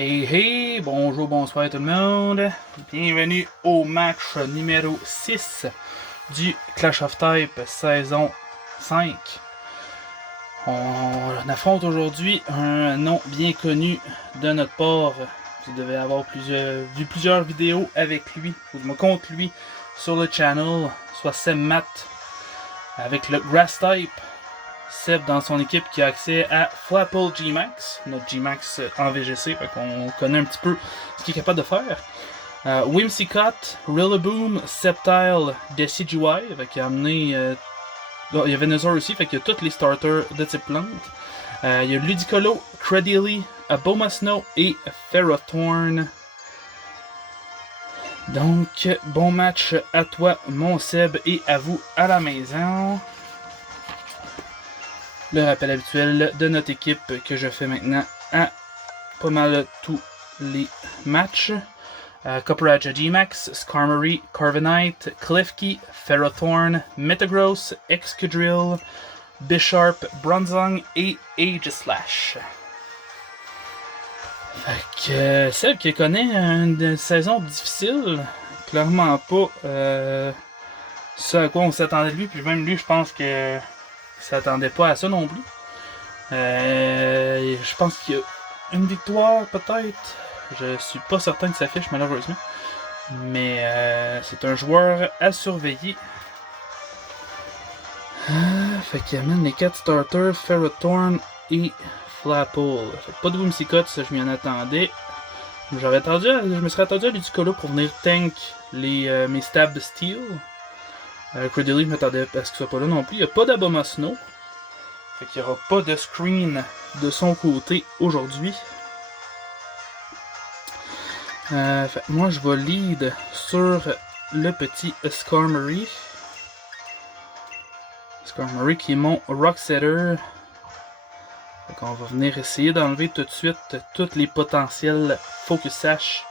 Hey hey, bonjour, bonsoir tout le monde. Bienvenue au match numéro 6 du Clash of Type saison 5. On affronte aujourd'hui un nom bien connu de notre part. Vous devez avoir vu plusieurs vidéos avec lui, ou contre lui, sur le channel, soit Seb Matt, avec le Grass Type. Seb dans son équipe qui a accès à Flapple G-Max, notre G-Max en VGC, fait qu'on connaît un petit peu ce qu'il est capable de faire. Whimsicott, Rillaboom, Sceptile, Decidueye, qui a amené. Il y a Venusaur aussi, fait qu'il y a tous les starters de type plante. Il y a Ludicolo, Cradily, Abomasnow et Ferrothorn. Donc, bon match à toi, mon Seb, et à vous à la maison. Le rappel habituel de notre équipe que je fais maintenant à pas mal tous les matchs. Copperajah G-Max, Skarmory, Corviknight, Klefki, Ferrothorn, Metagross, Excadrill, Bisharp, Bronzong et Aegislash. Fait que Seb qui connaît une saison difficile, clairement pas ce à quoi on s'attendait de lui, puis même lui je pense que s'attendait pas à ça non plus. Je pense qu'il y a une victoire peut-être. Je suis pas certain que ça affiche malheureusement. Mais c'est un joueur à surveiller. Fait qu'il amène les 4 starters, Ferrothorn et Flapple. Fait que pas de Whimsicott, ça je m'y en attendais. Je me serais attendu à Ludicolo pour venir tank mes stabs de steel. Cradily, je m'attendais à ce qu'il soit pas là non plus. Il n'y a pas d'Abomasnow. Fait qu'il n'y aura pas de screen de son côté aujourd'hui. Fait que moi je vais lead sur le petit Skarmory. Skarmory qui est mon Rock Setter. Fait qu'on va venir essayer d'enlever tout de suite tous les potentiels Focus Sash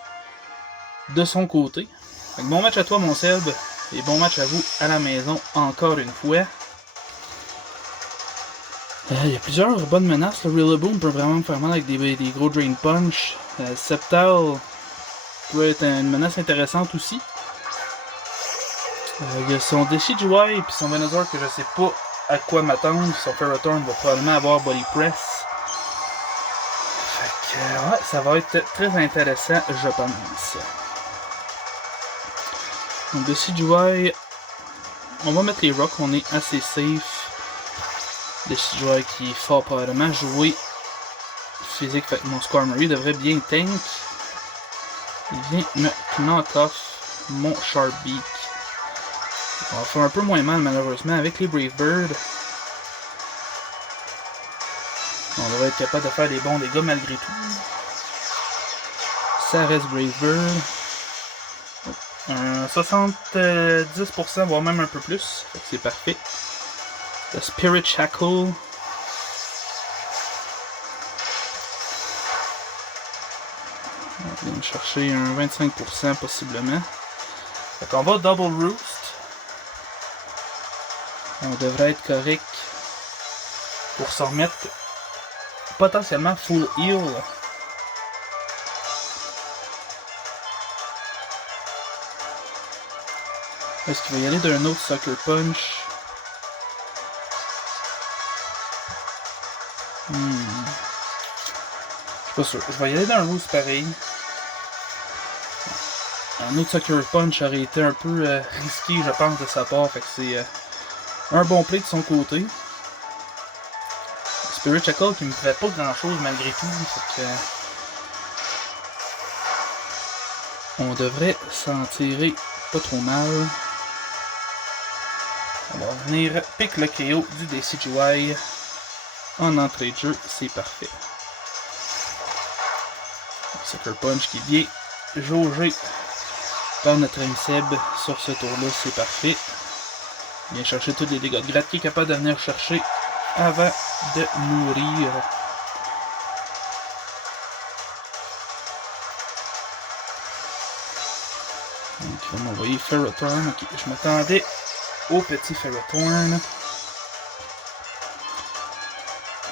de son côté. Fait que bon match à toi mon Seb. Et bon match à vous à la maison encore une fois. Il y a plusieurs bonnes menaces. Le Rillaboom peut vraiment me faire mal avec des gros Drain Punch. Sceptile peut être une menace intéressante aussi. Il y a son Decidueye et son Venusaur que je sais pas à quoi m'attendre. Son Ferrothorn va probablement avoir Body Press. Fait que ouais, ça va être très intéressant je pense. Donc Decidueye, on va mettre les rocks, on est assez safe. Decidueye qui est fort probablement joué physique, fait que mon Skarmory devrait bien tank. Il vient me knock off mon Sharpbeak. On va faire un peu moins mal malheureusement avec les Brave Bird. On devrait être capable de faire des bons dégâts malgré tout. Ça reste Brave Bird. 70% voire même un peu plus. C'est parfait. Le Spirit Shackle. On va chercher un 25% possiblement. Fait qu'on va Double Roost. On devrait être correct pour s'en remettre potentiellement full heal. Est-ce qu'il va y aller d'un autre Sucker Punch? Je suis pas sûr. Je vais y aller d'un Roost pareil. Un autre Sucker Punch aurait été un peu risqué, je pense, de sa part. Fait que c'est un bon play de son côté. Spirit Shackle qui me fait pas grand chose malgré tout. Fait que on devrait s'en tirer pas trop mal. On va venir pick le KO du Decidueye en entrée de jeu, c'est parfait. Sucker Punch qui est bien jaugé par notre ami Seb sur ce tour-là, c'est parfait. Bien chercher tous les dégâts de gratte qui est capable de venir chercher avant de mourir. Donc on va m'envoyer Ferrothorn. Ok, je m'attendais au petit Ferrothorn.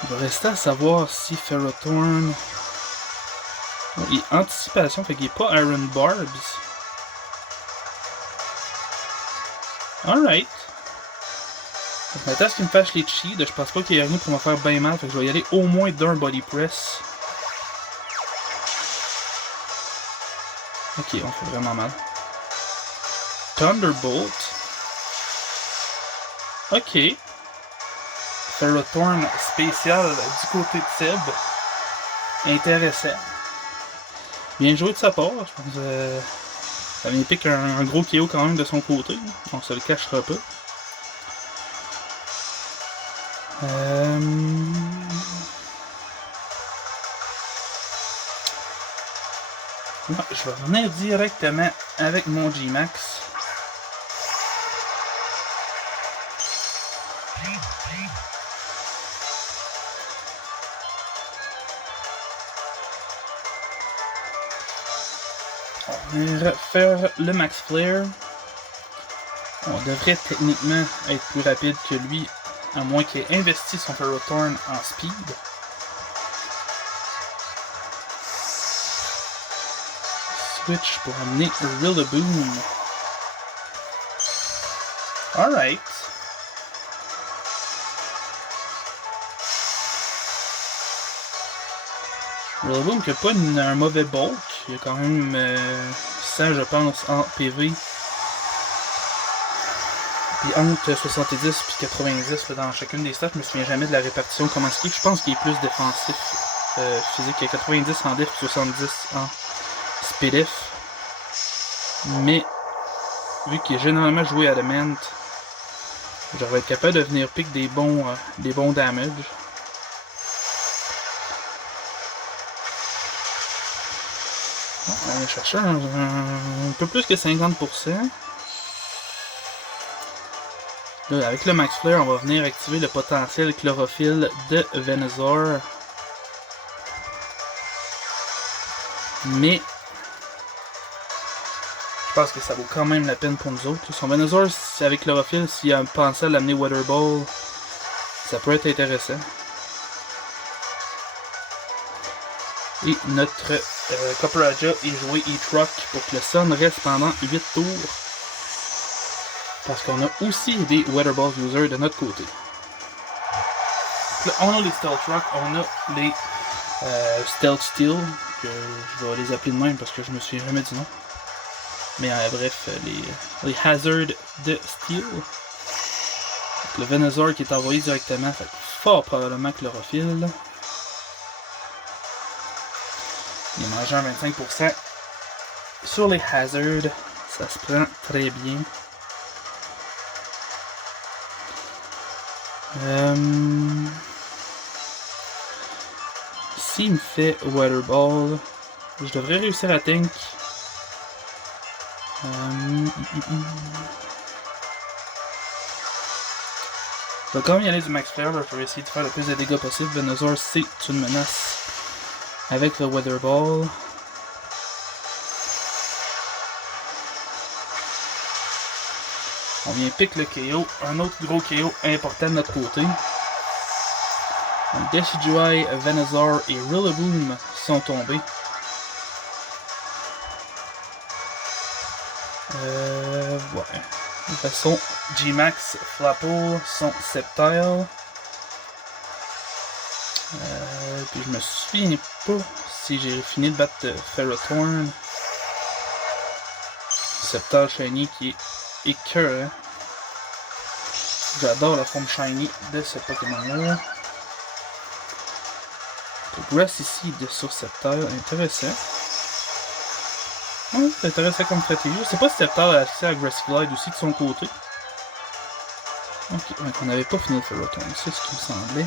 Il va rester à savoir si Ferrothorn Oh, il est anticipation, fait qu'il n'est pas Iron Barbs. Alright. Maintenant, ce qui me fâche les cheats, je pense pas qu'il y ait rien pour me faire bien mal, fait que je vais y aller au moins d'un body press. Ok, on fait vraiment mal. Thunderbolt. Ok. Ferrothorn spécial du côté de Seb. Intéressant. Bien joué de sa part, je pense. Ça m'implique un gros KO quand même de son côté. On se le cachera pas. Non, je vais revenir directement avec mon G-Max. On va faire le Max Flare. On devrait techniquement être plus rapide que lui, à moins qu'il ait investi son Ferrothorn en speed. Switch pour amener Rillaboom. Alright. Rillaboom qui n'a pas un mauvais bulk. Il y a quand même 100 je pense en PV. Puis entre 70 et 90 dans chacune des stats. Je me souviens jamais de la répartition comment c'est. Je pense qu'il est plus défensif physique. Il y a 90 en def et 70 en speed-def. Mais vu qu'il est généralement joué à Adamant, je vais être capable de venir pick des bons damage. On va chercher un peu plus que 50%. Là, avec le Max Flare, on va venir activer le potentiel chlorophylle de Venusaur. Mais je pense que ça vaut quand même la peine pour nous autres. Son Venusaur, avec chlorophylle, s'il a pensé à l'amener Weather Ball, ça peut être intéressant. Et notre Copperajah est joué Heatrock pour que le Sun reste pendant 8 tours. Parce qu'on a aussi des Weather Ball users de notre côté. Là, on a les Stealth Rock, on a les Stealth Steel, que je vais les appeler de même parce que je me souviens jamais du nom. Mais bref, les Hazard de Steel. Le Venusaur qui est envoyé directement, fait fort probablement chlorophylle. Il est mangé 25% sur les Hazard, ça se prend très bien. S'il me fait Weather Ball, je devrais réussir à tank. Je vais quand même y aller du Max Flare pour essayer de faire le plus de dégâts possible. Venusaur, c'est une menace avec le Weather Ball. On vient pick le KO, un autre gros KO important de notre côté. Donc Decidueye, Venusaur et Rillaboom sont tombés. Ouais. De toute façon, G-Max, Flapple sont Sceptile. Puis je me souviens pas si j'ai fini de battre Ferrothorn. Sceptile Shiny qui est écœurant. J'adore la forme Shiny de ce Pokémon-là. Grass ici de sur Sceptile, intéressant. Ouais, c'est intéressant comme stratégie. Je sais pas si Sceptile a accès à Grass Glide aussi de son côté. Ok, donc on n'avait pas fini le Ferrothorn, c'est ce qui me semblait.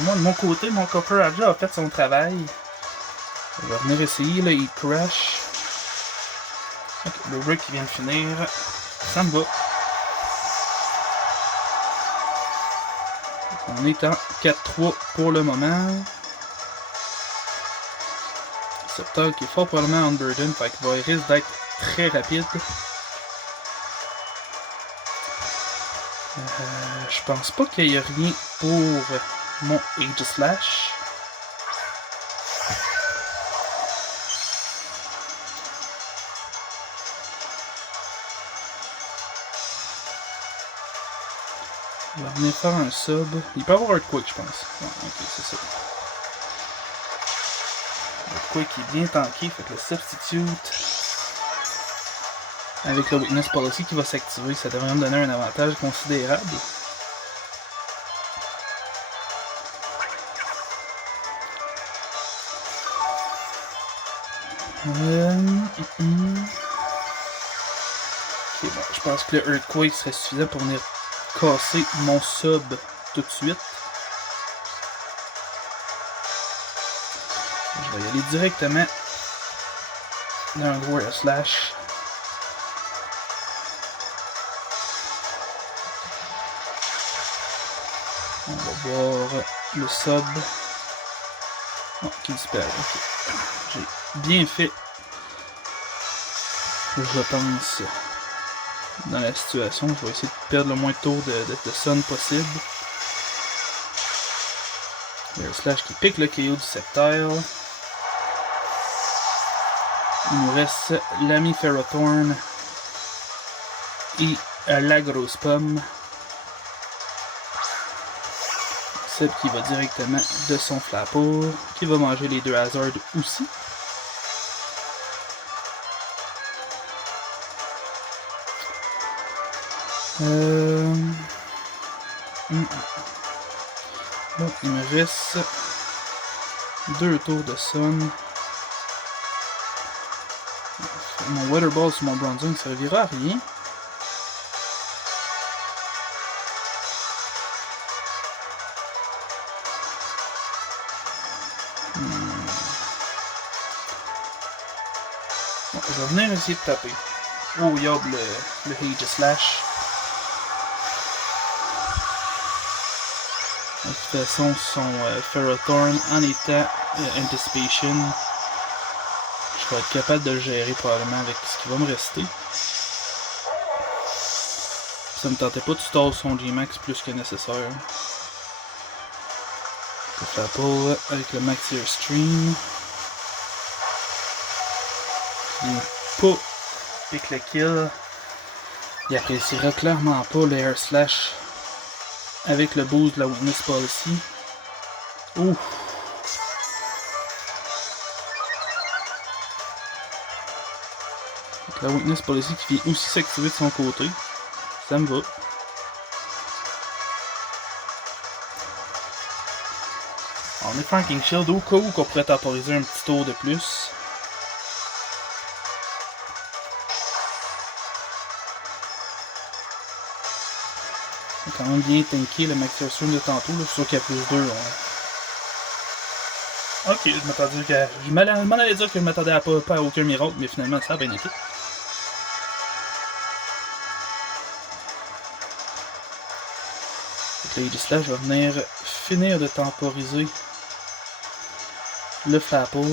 Moi de mon côté, mon Copperajah a fait son travail. On va venir essayer, là, il crash. Ok, le break qui vient de finir. Ça me va. On est en 4-3 pour le moment. Sceptile qui est fort probablement Unburden, fait qu'il risque d'être très rapide. Je pense pas qu'il y ait rien pour mon Aegis Slash. Il va venir faire un sub. Il peut avoir Earthquake, je pense. Ouais, ok, c'est ça. Earthquake qui est bien tanké, fait que le Substitute avec le Weakness Policy qui va s'activer, ça devrait me donner un avantage considérable. Ok, bon, je pense que le Earthquake serait suffisant pour venir casser mon sub tout de suite. Je vais y aller directement dans un gros slash. On va voir le sub. Oh, qui disparaît. Okay. J'ai bien fait, je pense, dans la situation. Je vais essayer de perdre le moins de tours de sun possible. Le slash qui pique le KO du Sceptile. Il nous reste l'ami Ferrothorn et la grosse pomme. Seb qui va directement de son Flapple, qui va manger les deux Hazard aussi. Bon, il me reste 2 tours de Sun. Mon Weather Ball sur mon Bronzing ne servira à rien. Bon, je vais venir essayer de taper. Oh, yob, le Aegis Slash. De toute façon, son Ferrothorn en état Anticipation, je vais être capable de le gérer probablement avec ce qui va me rester. Ça me tentait pas de stall son G-Max plus que nécessaire. Le Flapple avec le Max Airstream. Il n'est pas avec le kill. Il appréciera clairement pas le Air Slash avec le boost de la Weakness Policy. Ouf! La Weakness Policy qui vient aussi s'activer de son côté. Ça me va. On est fait un King Shield au cas où qu'on pourrait temporiser un petit tour de plus. On a quand même bien tanké le Max Airstream de tantôt. Là. Je suis sûr qu'il y a plus 2. Ok, je m'attendais que. Je m'en allais dire que je m'attendais à pas à aucun miracle, mais finalement ça a bien été. Le Aegis Slash va venir finir de temporiser le Flapple.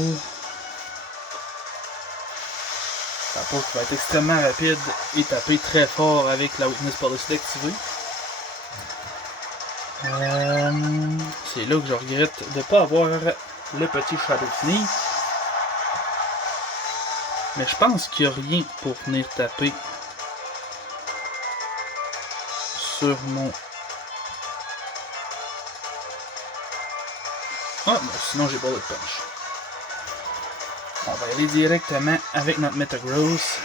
Flapple qui va être extrêmement rapide et taper très fort avec la Weakness Policy activée. C'est là que je regrette de ne pas avoir le petit Shadow Sneak. Mais je pense qu'il n'y a rien pour venir taper sur mon... Ah, bon, sinon j'ai Bullet Punch. On va aller directement avec notre Metagross.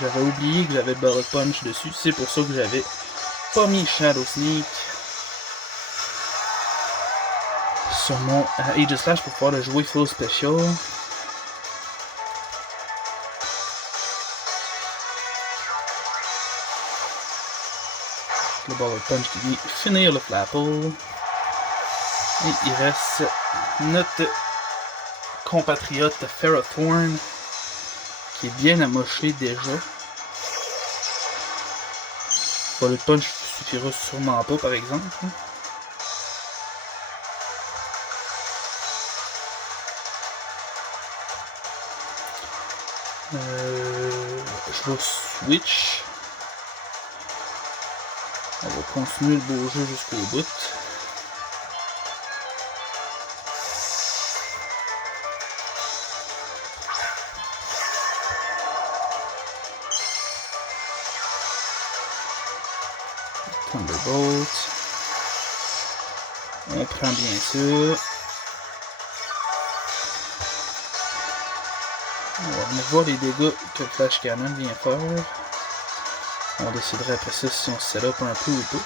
J'avais oublié que j'avais Bullet Punch dessus. C'est pour ça que j'avais pas mis Shadow Sneak sur mon Aegis Slash pour pouvoir le jouer full special. Le Bullet Punch qui vient finir le Flapple. Et il reste notre compatriote Ferrothorn qui est bien amoché déjà. Bullet Punch suffira sûrement pas par exemple. Je vais switch. On va continuer le beau jeu jusqu'au bout. Thunderbolt. On prend bien ça. On va voir les dégâts que le Flash Cannon vient faire. On décidera après ça si on se set up un peu ou pas.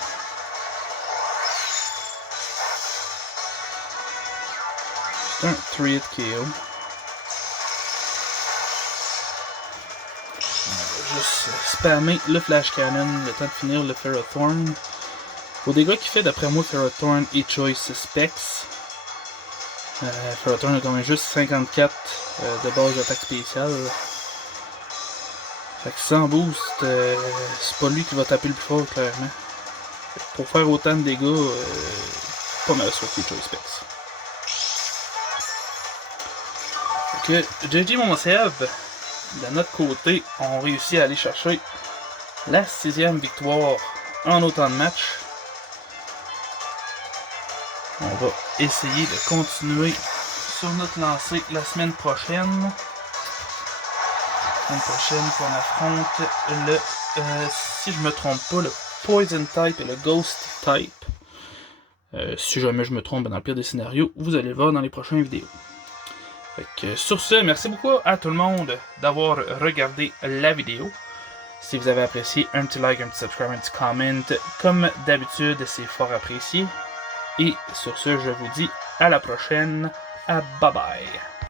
C'est un 3-hit KO. On va juste spammer le Flash Cannon le temps de finir le Ferrothorn. Au dégât qu'il fait, d'après moi, Ferrothorn et Choice Specs. Ferrothorn a quand même juste 54 de base d'attaque spéciale. Fait que sans boost, c'est pas lui qui va taper le plus fort, clairement. Pour faire autant de dégâts, pas mal sur les Choice Specs. Fait que JJ Momosev, de notre côté, ont réussi à aller chercher la 6e victoire en autant de matchs. On va essayer de continuer sur notre lancée la semaine prochaine. La semaine prochaine qu'on affronte le, si je me trompe pas, le Poison Type et le Ghost Type. Si jamais je me trompe, dans le pire des scénarios, vous allez le voir dans les prochaines vidéos. Fait que, sur ce, merci beaucoup à tout le monde d'avoir regardé la vidéo. Si vous avez apprécié, un petit like, un petit subscribe, un petit comment. Comme d'habitude, c'est fort apprécié. Et sur ce, je vous dis à la prochaine. Bye bye.